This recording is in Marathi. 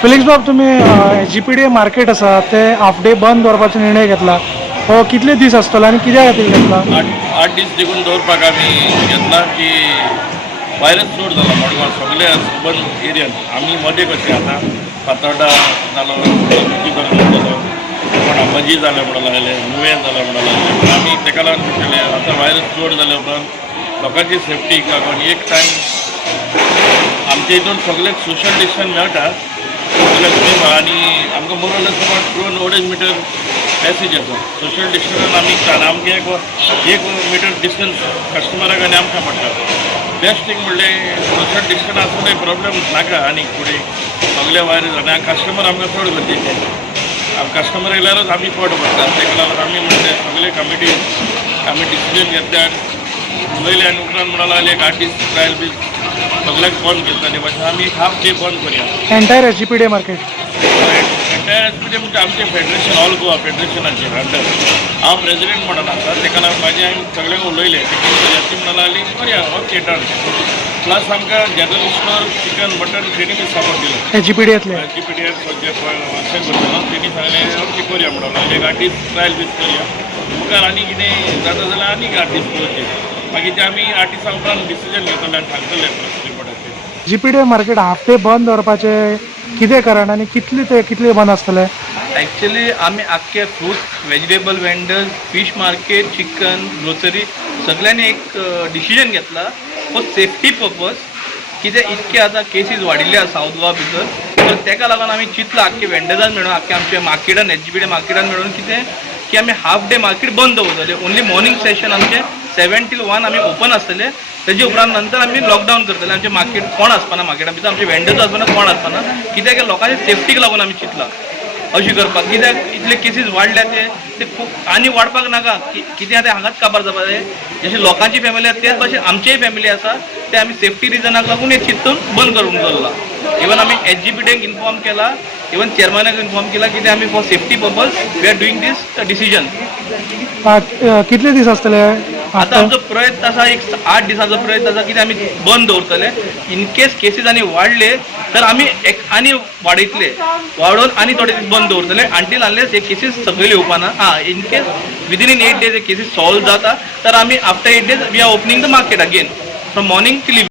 फिलिक्स बाब, तुम्ही GPD मार्केट असा ते हाफ डे बंद दवरपाचो निर्णय घेतला. हो कितले दीस आसतलो आनी कित्या खातीर घेतला? आठ दीस देखून दवरपाक आमी घेतला की वायरस चड जाला मडगांव सगळ्या सबन एरियान. आमी मदें कशें आतां फातोड्डा जालो, जालो, कोण अंबाजी जालें म्हणून लागले, नुवें जालें म्हणून लागले. पण आमी तेका लागून कितें आतां वायरस चड जाल्या उपरांत लोकांची सेफ्टीक लागून एक टायम आमच्या हितून सगळ्याक सोशल डिस्टन्स मेळटा सगळ्याक आनी आमकां मोरलेस अबाउट 200 मिटर पॅसेज आसा. सोशल डिस्टन्सान आमी आमगे एक मिटर डिस्टन्स कस्टमराक आनी आमकां पडटा. बेस्ट थिंग म्हणलें सोशल डिस्टन्स आसून काही प्रॉब्लेम नाका आनी फुडें सगळे वायरस आनी कस्टमर आमकां चड गरजेचे. कस्टमर येयल्यारूच आमी पड पडटा. तेका लागून आमी म्हणलें सगळे कमिटी आमी डिसिजन घेतल्यात उलयले आनी उपरांत म्हणून लागले एक 8 दीस ट्रायल बी सगळ्याक बंद केल्ले मातशें आमी एक हाफ डे बंद करया. एंटायर GPD मार्केट म्हणजे आमचे फेडरेशन ऑल गोवा फेडरेशनाचे अंडर हांव प्रेसिडेंट म्हणून आसा. तेका लागून म्हाजे हांवें सगळ्यांक उलयलें ती म्हणून लागली करया ओके डन. प्लस आमकां जनरल स्टोर चिकन मटन तेणी बी सपोर्ट दिलो. GPDतले GPD वर्षन करतलो तेणी सांगलें ओके करया म्हणून लागले एक 8 दीस ट्रायल बी करया. मुखार आनी कितें जाता जाल्यार आनीक 8 दीस करचे. मागीर ते आमी 8 दिसां उपरांत डिसिजन घेतले आनी सांगतले प्रेस रिपोर्टाचेर. GPD मार्केट हाफ डे बंद दवरपाचे कितें कारण आनी कितले बंद आसतले? ॲक्च्युली आम्ही आख्खे fruit vegetable vendors fish market chicken grocery सगळ्यांनी एक डिसिजन घेतला फॉर सेफ्टी पर्पज. कितें इतके आतां केसीस वाडिल्ले आसा साऊथ गोवा भितर, तर तेका लागून आमी चिंतला आख्खे वेंडर्सान मेळून आख्खे आमच्या मार्केटान GPD मार्केटान मेळून कितें की आमी हाफ डे मार्केट बंद दवरतले. ओन्ली मॉर्निंग सेशन आमचे 7 till 1 आमी ओपन आसतले. तेजे उपरांत नंतर आमी लॉकडावन करतले. आमचे मार्केट कोण आसपाना मार्केटा भितर आमचे वेंडर्स आसपाना कोण आसपाना. कित्याक लोकांच्या सेफ्टीक लागून आमी चिंतला अशी करपाक. कित्याक इतले केसीस वाडल्या ते खूब आनी वाडपाक नाका. कितें आतां हांगाच काबार जावपा जाय. जशें लोकांची फॅमिली आसा तेच भाशेन आमचीय फॅमिली आसा ते आमी सेफ्टी रिजनाक लागून एक चिंतून बंद करून दवरला. इवन आमी SGPDक इन्फॉर्म केला, इवन चेअरमॅनाक इन्फॉर्म केला कितें आमी for safety purpose we are doing this decision. कितले दीस आसतले? आता आमचो प्रयत्न आसा एक 8 दिसाचो प्रयत्न आसा कितें आमी बंद दवरतले. इन केस केसीस आनी वाडले तर आमी एक आनी वाडयतले, वाडोवन आनी थोडे दीस बंद दवरतले अंटील अनलेस हे केसीस सगळे येवपाना. इन केस विदिन 8 days हे केसीस सॉल्व जाता तर आमी after 8 days we are opening the market again from morning till